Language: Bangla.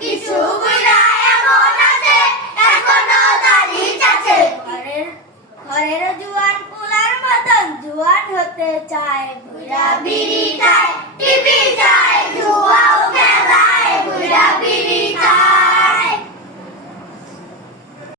কিছু বুইড়া এমন আছে এখনো দাড়ি চাচে। ঘরের জুয়ান পোলার মতন জুয়ান হতে চায়, বুইড়া বিড়ি খায় টিভি চায়।